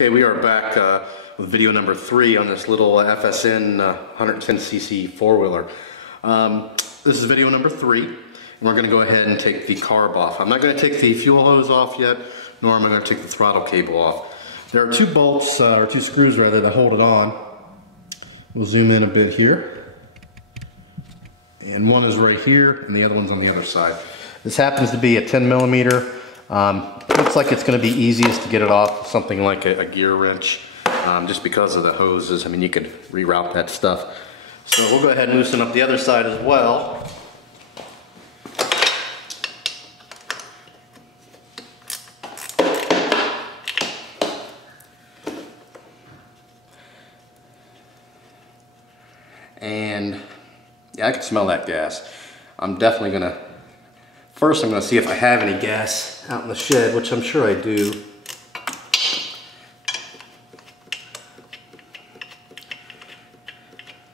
Okay, we are back with video number 3 on this little FSN 110cc four-wheeler. This is video number 3, and we're going to go ahead and take the carb off. I'm not going to take the fuel hose off yet, nor am I going to take the throttle cable off. There are 2 bolts, or 2 screws rather, that hold it on. We'll zoom in a bit here. And one is right here, and the other one's on the other side. This happens to be a 10 millimeter. Looks like it's going to be easiest to get it off something like a gear wrench, just because of the hoses. I mean, you could reroute that stuff. So we'll go ahead and loosen up the other side as well. And yeah, I can smell that gas. I'm definitely gonna, first I'm gonna see if I have any gas out in the shed, which I'm sure I do.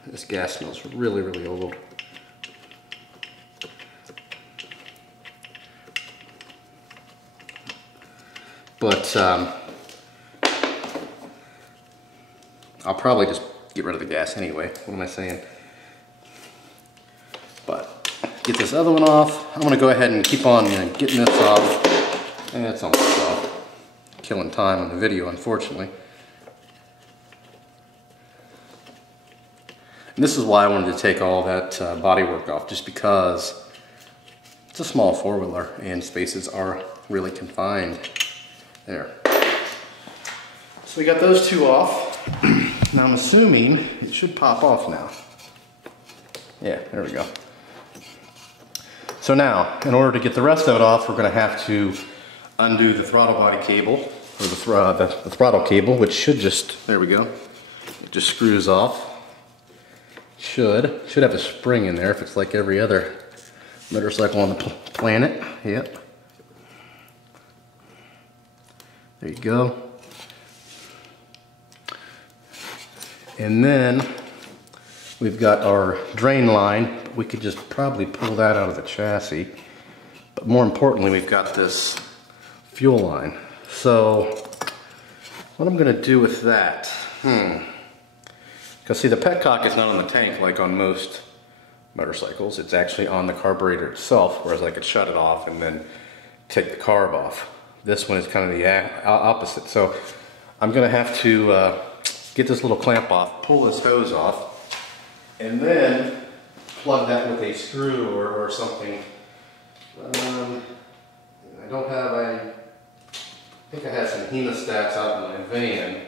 This gas smells really, really old. But I'll probably just get rid of the gas anyway. What am I saying? But get this other one off. I'm gonna go ahead and keep on getting this off. And it's almost off. Killing time on the video, unfortunately. And this is why I wanted to take all that bodywork off, just because it's a small four-wheeler and spaces are really confined. There. So we got those 2 off. Now I'm assuming it should pop off now. Yeah, there we go. So now, in order to get the rest of it off, we're going to have to undo the throttle body cable, or the throttle cable, which should just, there we go. It just screws off. Should have a spring in there if it's like every other motorcycle on the planet. Yep. There you go. And then we've got our drain line. We could just probably pull that out of the chassis. But more importantly, we've got this fuel line. So what I'm gonna do with that? Because see, the petcock is not on the tank like on most motorcycles. It's actually on the carburetor itself, whereas I could shut it off and then take the carb off. This one is kind of the opposite. So I'm gonna have to get this little clamp off, pull this hose off, and then plug that with a screw or something. I don't have I think I have some hemostats out in my van.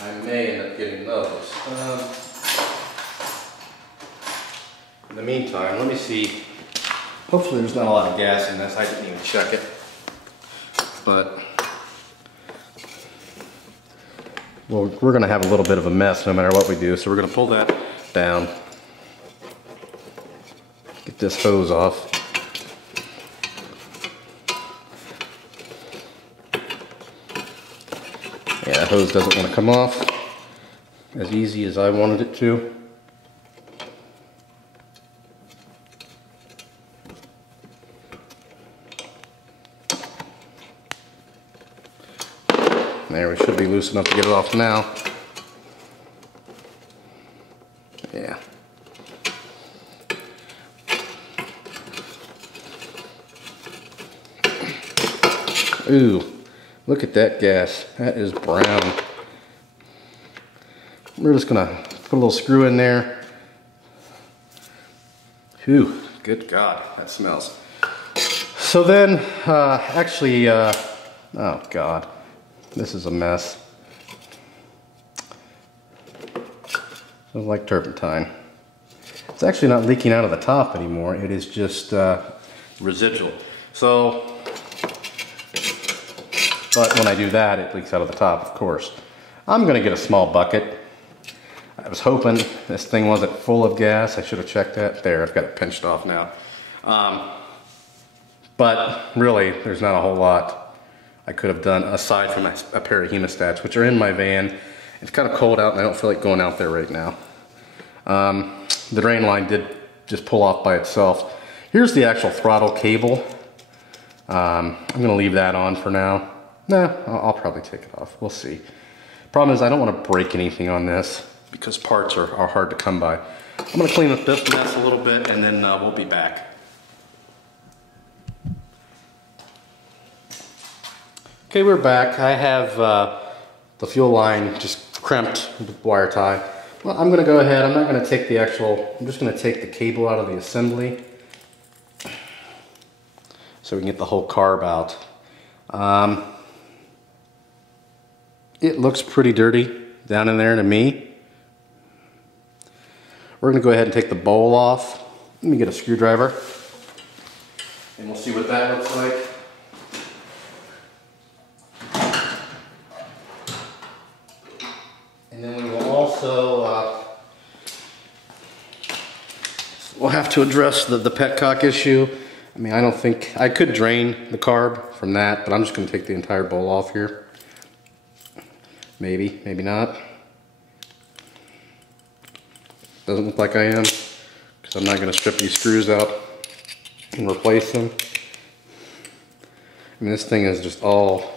I may end up getting those. In the meantime, let me see. Hopefully there's not a lot of gas in this. I didn't even check it. But well, we're going to have a little bit of a mess no matter what we do. So we're going to pull that down. Get this hose off. Yeah, the hose doesn't want to come off as easy as I wanted it to. There, we should be loose enough to get it off now. Yeah. Ooh. Look at that gas. That is brown. We're just gonna put a little screw in there. Whew, good God, that smells. So then, oh God, this is a mess. Smells like turpentine. It's actually not leaking out of the top anymore. It is just residual. So, but when I do that, it leaks out of the top, of course. I'm gonna get a small bucket. I was hoping this thing wasn't full of gas. I should have checked that. There, I've got it pinched off now. But really, there's not a whole lot I could have done aside from a pair of hemostats, which are in my van. It's kind of cold out and I don't feel like going out there right now. The drain line did just pull off by itself. Here's the actual throttle cable. I'm gonna leave that on for now. Nah, I'll probably take it off. We'll see. Problem is I don't want to break anything on this because parts are hard to come by. I'm gonna clean up this mess a little bit and then we'll be back. Okay, we're back. I have the fuel line just crimped with wire tie. Well, I'm gonna go ahead, I'm not gonna take the actual, I'm just gonna take the cable out of the assembly so we can get the whole carb out. It looks pretty dirty down in there to me. We're gonna go ahead and take the bowl off. Let me get a screwdriver and we'll see what that looks like. And then we will also, we'll have to address the petcock issue. I mean, I don't think, I could drain the carb from that, but I'm just gonna take the entire bowl off here. Maybe, maybe not. Doesn't look like I am, because I'm not gonna strip these screws out and replace them. I mean, this thing is just all,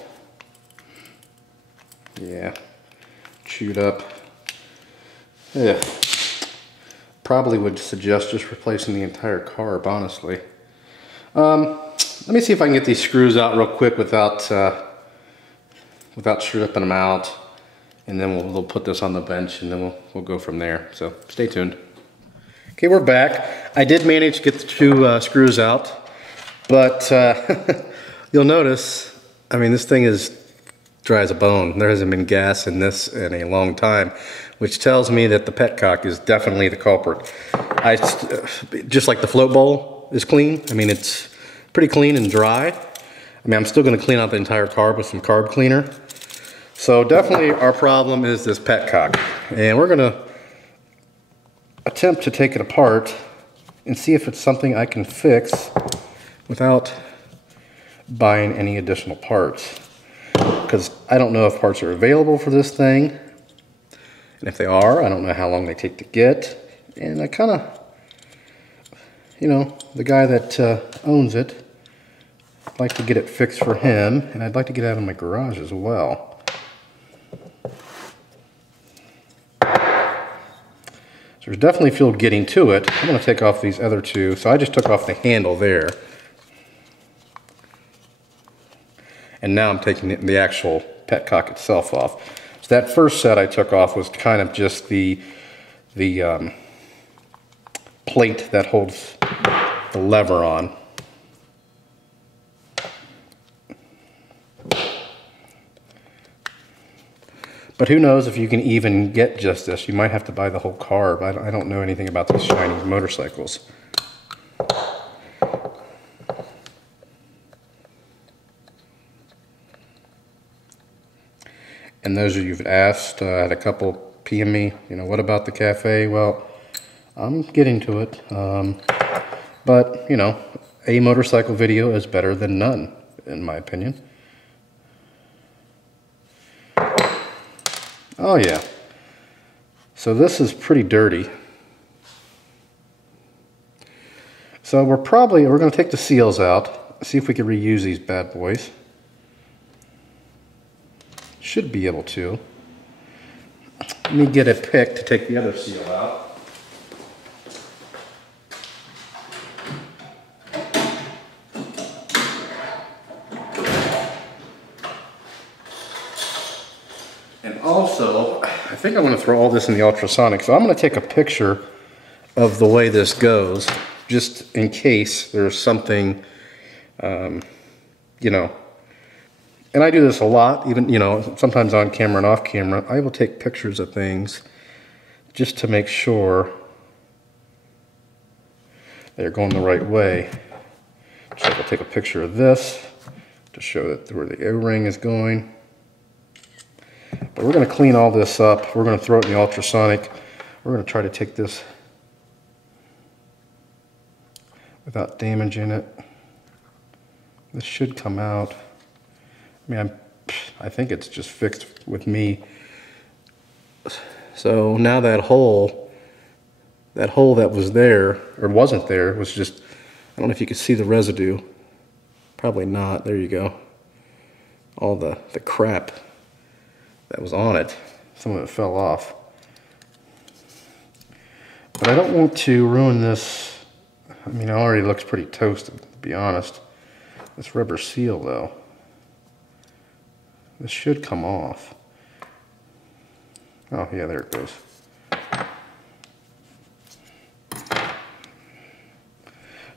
yeah, chewed up. Yeah. Probably would suggest just replacing the entire carb, honestly. Let me see if I can get these screws out real quick without stripping them out, and then we'll put this on the bench, and then we'll go from there. So stay tuned. Okay, we're back. I did manage to get the two screws out, but you'll notice, I mean, this thing is dry as a bone. There hasn't been gas in this in a long time, which tells me that the petcock is definitely the culprit. Just like the float bowl is clean. I mean, it's pretty clean and dry. I mean, I'm still gonna clean out the entire carb with some carb cleaner. So definitely our problem is this petcock. And we're gonna attempt to take it apart and see if it's something I can fix without buying any additional parts. Because I don't know if parts are available for this thing. And if they are, I don't know how long they take to get. And I kind of, you know, the guy that owns it, I'd like to get it fixed for him, and I'd like to get it out of my garage as well. So there's definitely fuel getting to it. I'm going to take off these other two. So I just took off the handle there. And now I'm taking the actual petcock itself off. So that first set I took off was kind of just the plate that holds the lever on. But who knows if you can even get just this. You might have to buy the whole carb. I don't know anything about these Chinese motorcycles. And those of you who've asked, I had a couple PM me, you know, what about the cafe? Well, I'm getting to it. But, you know, a motorcycle video is better than none, in my opinion. Oh yeah. So this is pretty dirty. So we're going to take the seals out, see if we can reuse these bad boys. Should be able to. Let me get a pick to take the other seal out. And also, I think I want to throw all this in the ultrasonic, so I'm going to take a picture of the way this goes, just in case there's something, you know. And I do this a lot, even, you know, sometimes on camera and off camera. I will take pictures of things just to make sure they're going the right way. So I'll take a picture of this to show that where the O-ring is going. But we're going to clean all this up. We're going to throw it in the ultrasonic. We're going to try to take this without damaging it. This should come out. I mean, I think it's just fixed with me. So now that hole that was there, or wasn't there, was just, I don't know if you could see the residue. Probably not. There you go. All the crap that was on it. Some of it fell off. But I don't want to ruin this. I mean, it already looks pretty toasted, to be honest. This rubber seal, though. This should come off. Oh, yeah, there it goes.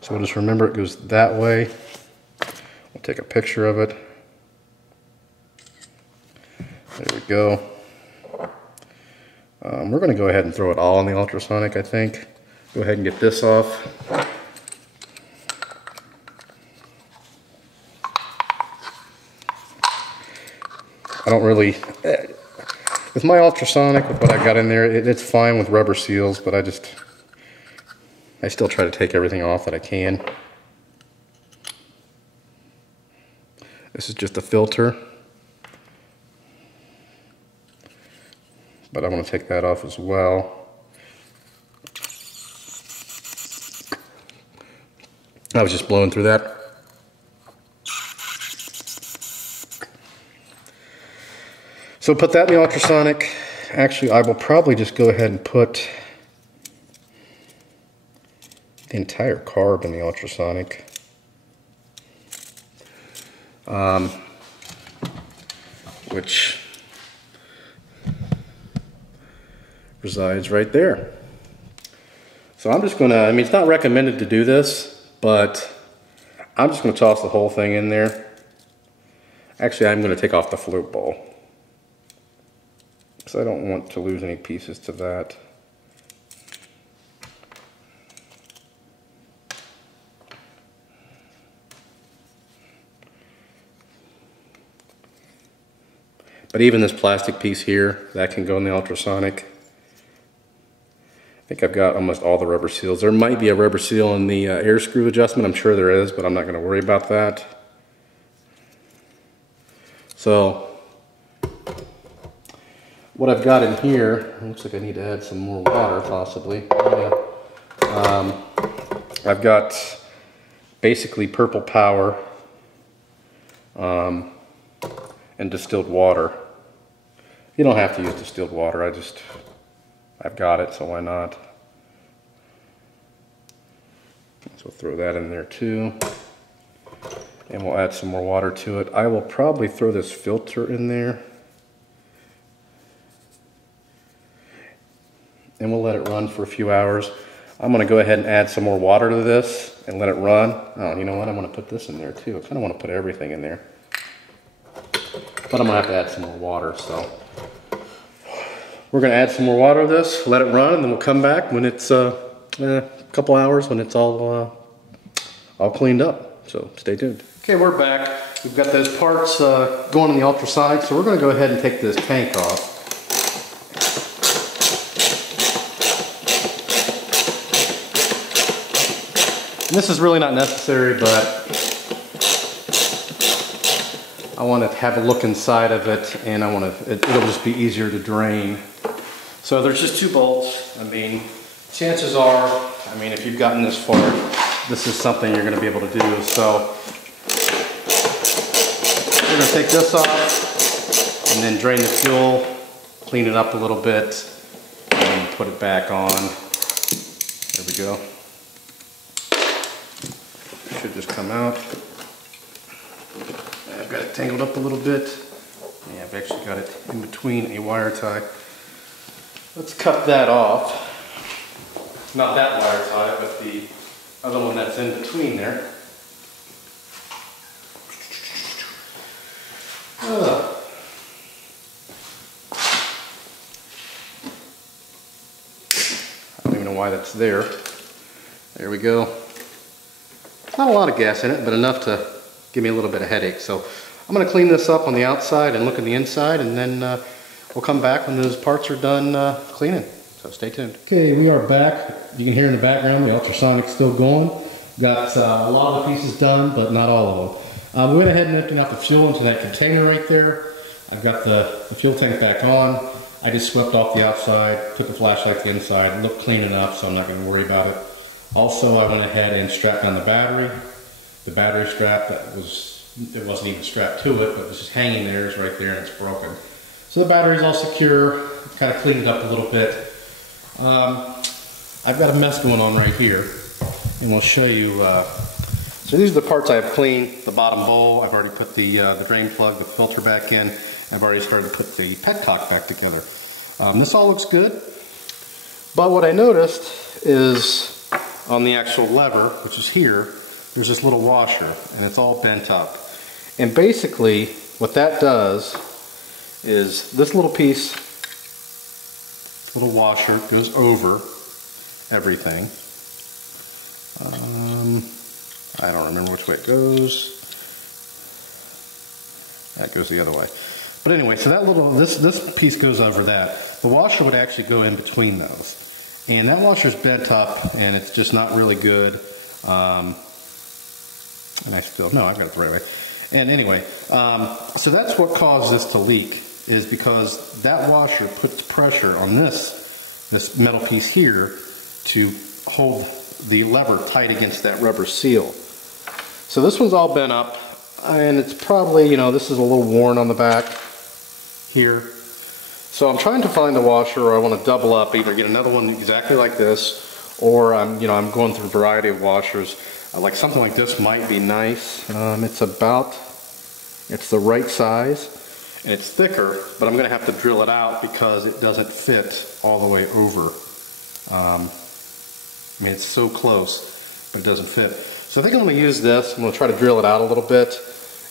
So we'll just remember it goes that way. We'll take a picture of it. There we go. We're going to go ahead and throw it all in the ultrasonic, I think. Go ahead and get this off. I don't really, with my ultrasonic, with what I got in there, it's fine with rubber seals, but I still try to take everything off that I can. This is just a filter, but I want to take that off as well. I was just blowing through that. So put that in the ultrasonic. Actually, I will probably just go ahead and put the entire carb in the ultrasonic. Which resides right there. So I'm just gonna, I mean, it's not recommended to do this, but I'm just gonna toss the whole thing in there. Actually, I'm gonna take off the float ball, because I don't want to lose any pieces to that. But even this plastic piece here, that can go in the ultrasonic. I think I've got almost all the rubber seals. There might be a rubber seal in the air screw adjustment. I'm sure there is, but I'm not going to worry about that. So what I've got in here, looks like I need to add some more water possibly. Yeah. I've got basically Purple Power and distilled water. You don't have to use distilled water, I've got it, so why not? So we'll throw that in there too. And we'll add some more water to it. I will probably throw this filter in there. And we'll let it run for a few hours. I'm gonna go ahead and add some more water to this and let it run. Oh, you know what? I'm gonna put this in there too. I kinda wanna put everything in there. But I'm gonna have to add some more water, so. We're gonna add some more water to this, let it run, and then we'll come back when it's a couple hours when it's all cleaned up. So stay tuned. Okay, we're back. We've got those parts going in the ultrasonic, so we're gonna go ahead and take this tank off. And this is really not necessary, but I want to have a look inside of it, and it'll just be easier to drain. So there's just 2 bolts. I mean, chances are, I mean, if you've gotten this far, this is something you're going to be able to do. So we're going to take this off and then drain the fuel, clean it up a little bit, and put it back on. There we go. It should just come out. I've got it tangled up a little bit. Yeah, I've actually got it in between a wire tie. Let's cut that off. Not that wire tie, but the other one that's in between there. I don't even know why that's there. There we go. Not a lot of gas in it, but enough to give me a little bit of headache. So I'm going to clean this up on the outside and look at the inside, and then we'll come back when those parts are done cleaning. So stay tuned. Okay, we are back. You can hear in the background the ultrasonic's still going. Got a lot of the pieces done, but not all of them. We went ahead and emptied out the fuel into that container right there. I've got the fuel tank back on. I just swept off the outside, took a flashlight to the inside, looked clean enough, so I'm not going to worry about it. Also, I went ahead and strapped down the battery. the battery strap that it wasn't even strapped to it, but it was just hanging there, is right there, and it's broken. So the battery's all secure. Kind of cleaned it up a little bit. I've got a mess going on right here, and we'll show you. So these are the parts I have cleaned. The bottom bowl, I've already put the drain plug, the filter back in. I've already started to put the petcock back together. This all looks good, but what I noticed is on the actual lever, which is here, there's this little washer, and it's all bent up. And basically, what that does is this little piece, little washer, goes over everything. I don't remember which way it goes. That goes the other way. But anyway, so that little, this piece goes over that. The washer would actually go in between those. And that washer's bent up, and it's just not really good. And I still, no, I've got it the right way. And anyway, so that's what caused this to leak, is because that washer puts pressure on this metal piece here to hold the lever tight against that rubber seal. So this one's all bent up, and it's probably, you know, this is a little worn on the back here. So I'm trying to find the washer, or I want to double up, either get another one exactly like this, or I'm going through a variety of washers. Like something like this might be nice. It's the right size, and it's thicker, but I'm going to have to drill it out because it doesn't fit all the way over. I mean, it's so close, but it doesn't fit. So I think I'm going to use this. I'm going to try to drill it out a little bit,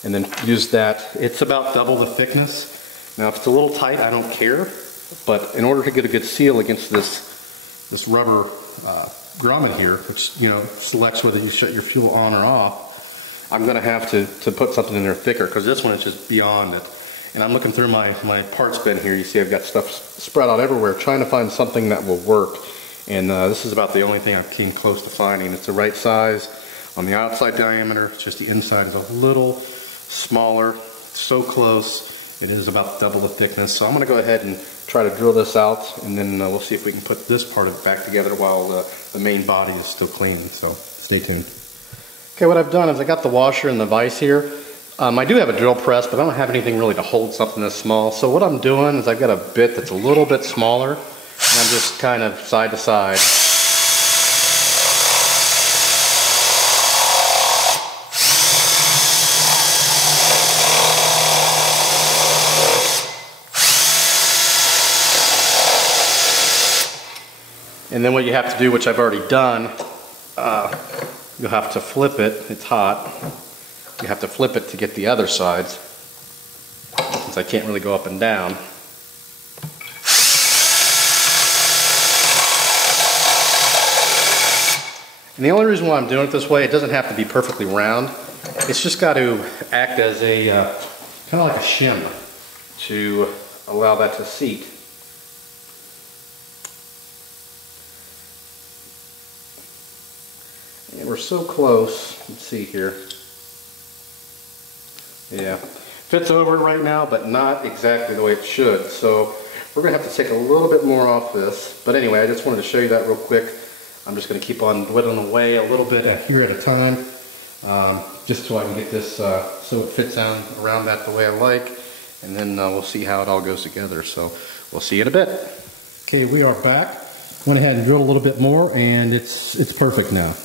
and then use that. It's about double the thickness. Now, if it's a little tight, I don't care, but in order to get a good seal against this rubber grommet here, which, you know, selects whether you shut your fuel on or off, I'm going to have to put something in there thicker, because this one is just beyond it. And I'm looking through my parts bin here. You see I've got stuff spread out everywhere, trying to find something that will work. And this is about the only thing I've came close to finding. It's the right size on the outside diameter. It's just the inside is a little smaller. So close. It is about double the thickness. So I'm going to go ahead and try to drill this out, and then we'll see if we can put this part of it back together while the main body is still clean. So stay tuned. Okay, what I've done is I got the washer and the vise here. I do have a drill press, but I don't have anything really to hold something this small. So what I'm doing is I've got a bit that's a little bit smaller, and I'm just kind of side to side. And then what you have to do, which I've already done, you'll have to flip it. It's hot. You have to flip it to get the other sides, since I can't really go up and down. And the only reason why I'm doing it this way, it doesn't have to be perfectly round. It's just got to act as a kind of like a shim to allow that to seat. And we're so close. Let's see here. Yeah, fits over it right now, but not exactly the way it should. So we're going to have to take a little bit more off this. But anyway, I just wanted to show you that real quick. I'm just going to keep on whittling away a little bit here at a time, just so I can get this so it fits down around that the way I like. And then we'll see how it all goes together. So we'll see you in a bit. Okay, we are back. Went ahead and drilled a little bit more, and it's perfect now.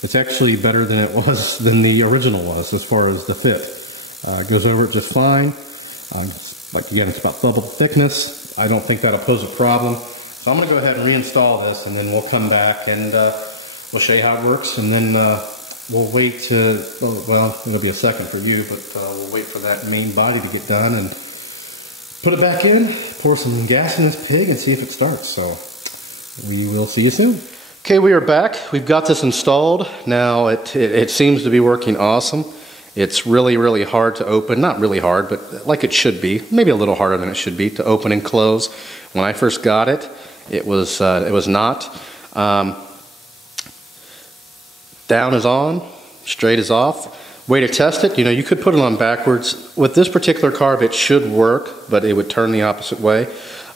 It's actually better than it was, than the original was, as far as the fit. It goes over it just fine. Like again, it's about double the thickness. I don't think that'll pose a problem. So I'm going to go ahead and reinstall this, and then we'll come back and we'll show you how it works, and then we'll wait to, well, it'll be a second for you, but we'll wait for that main body to get done and put it back in, pour some gas in this pig, and see if it starts. So we will see you soon. Okay, we are back. We've got this installed. Now it seems to be working awesome. It's really, really hard to open. Not really hard, but like it should be. Maybe a little harder than it should be to open and close. When I first got it, it was not. Down is on, straight is off. Way to test it, you could put it on backwards. With this particular carb, it should work, but it would turn the opposite way.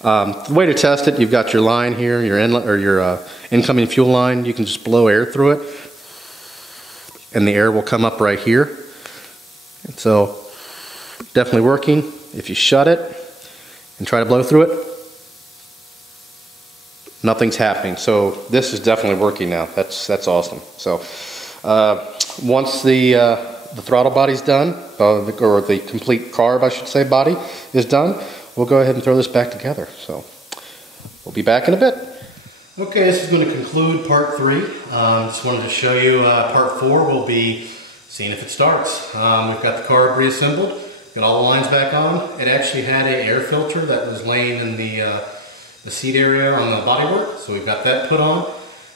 The way to test it, you've got your line here, your inlet or your incoming fuel line. You can just blow air through it. and the air will come up right here. And so definitely working. If you shut it and try to blow through it, nothing's happening. So this is definitely working now. That's awesome. So once the throttle body's done, or the complete carb, I should say, body is done, we'll go ahead and throw this back together. So we'll be back in a bit. Okay, this is going to conclude part 3. Just wanted to show you part 4. We'll be seeing if it starts. We've got the carb reassembled, got all the lines back on. It actually had an air filter that was laying in the seat area on the bodywork, so we've got that put on,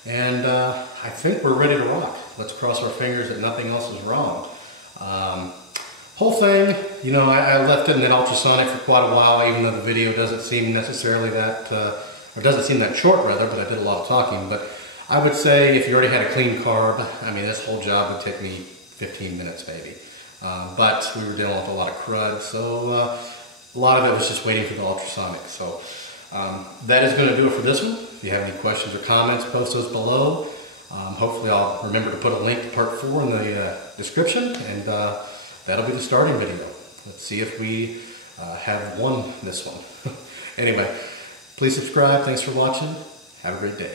and I think we're ready to rock. Let's cross our fingers that nothing else is wrong. Whole thing, you know, I left it in that ultrasonic for quite a while, even though the video doesn't seem necessarily that, or doesn't seem that short rather, but I did a lot of talking. But I would say if you already had a clean carb, I mean, this whole job would take me 15 minutes maybe. But we were dealing with a lot of crud, so a lot of it was just waiting for the ultrasonic. So that is going to do it for this one. If you have any questions or comments, post those below. Hopefully I'll remember to put a link to part 4 in the description, and that'll be the starting video. Let's see if we have won this one. Anyway, please subscribe. Thanks for watching. Have a great day.